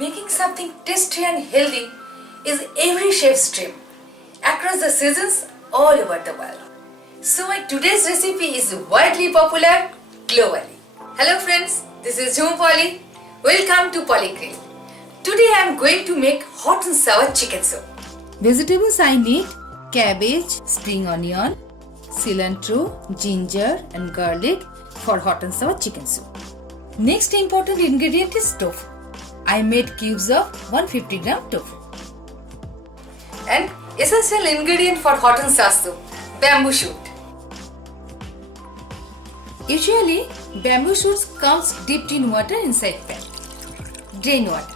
Making something tasty and healthy is every chef's dream across the seasons all over the world. So my today's recipe is widely popular globally. Hello friends, this is Jhumu Poli. Welcome to PoliGrill. Today I am going to make hot and sour chicken soup. Vegetables I need: cabbage, spring onion, cilantro, ginger and garlic for hot and sour chicken soup. Next important ingredient is tofu. I made cubes of 150 gram tofu. And essential ingredient for hot and sour soup: bamboo shoot. Usually bamboo shoots comes dipped in water inside pan. Drain water.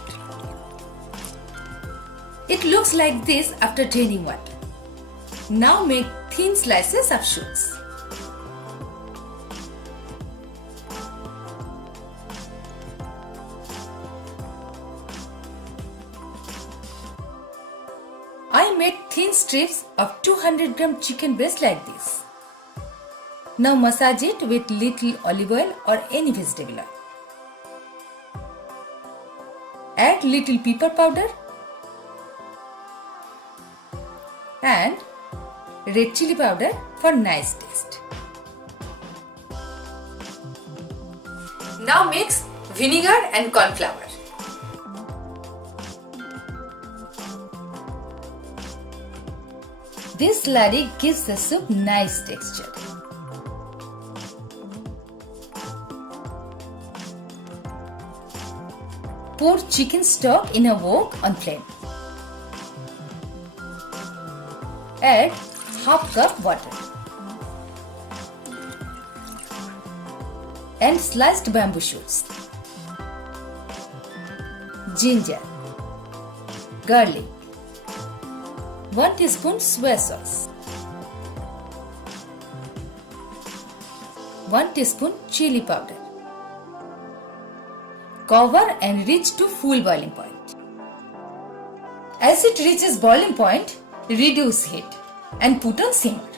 It looks like this after draining water. Now make thin slices of shoots. I made thin strips of 200 gram chicken breast like this. Now massage it with little olive oil or any vegetable oil. Add little pepper powder and red chili powder for nice taste. Now mix vinegar and cornflour. This slurry gives the soup nice texture. Pour chicken stock in a wok on flame. Add half cup water and sliced bamboo shoots, ginger, garlic, 1 teaspoon soy sauce, 1 teaspoon chili powder. Cover and reach to full boiling point. As it reaches boiling point, reduce heat and put on simmer.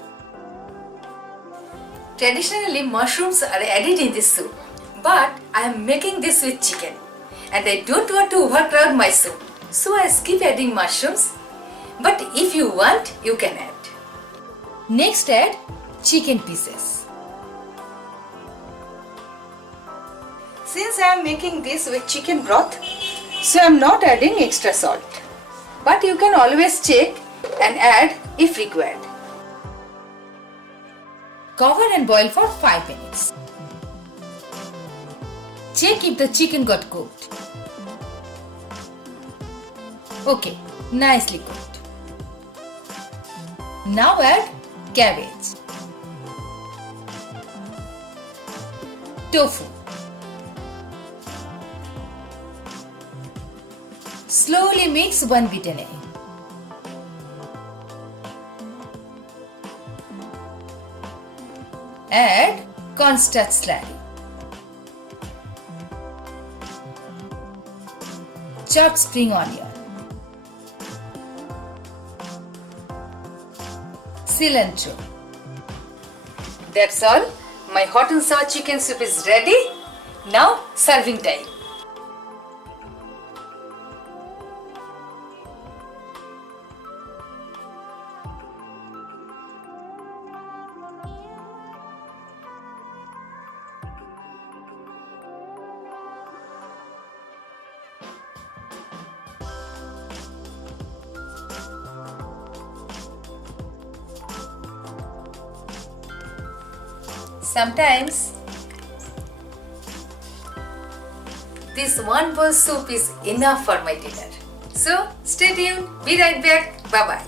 Traditionally, mushrooms are added in this soup, but I am making this with chicken and I don't want to overcrowd my soup, so I skip adding mushrooms, but if you want, you can add. Next, add chicken pieces. Since I am making this with chicken broth, so I am not adding extra salt, but you can always check and add if required. Cover and boil for 5 minutes. Check if the chicken got cooked. Okay, nicely cooked. Now add cabbage, tofu. Slowly mix 1 beaten egg. Add cornstarch slurry. Chopped spring onion. Cilantro. That's all. My hot and sour chicken soup is ready. Now serving time. Sometimes this one bowl soup is enough for my dinner. So stay tuned, be right back, bye bye.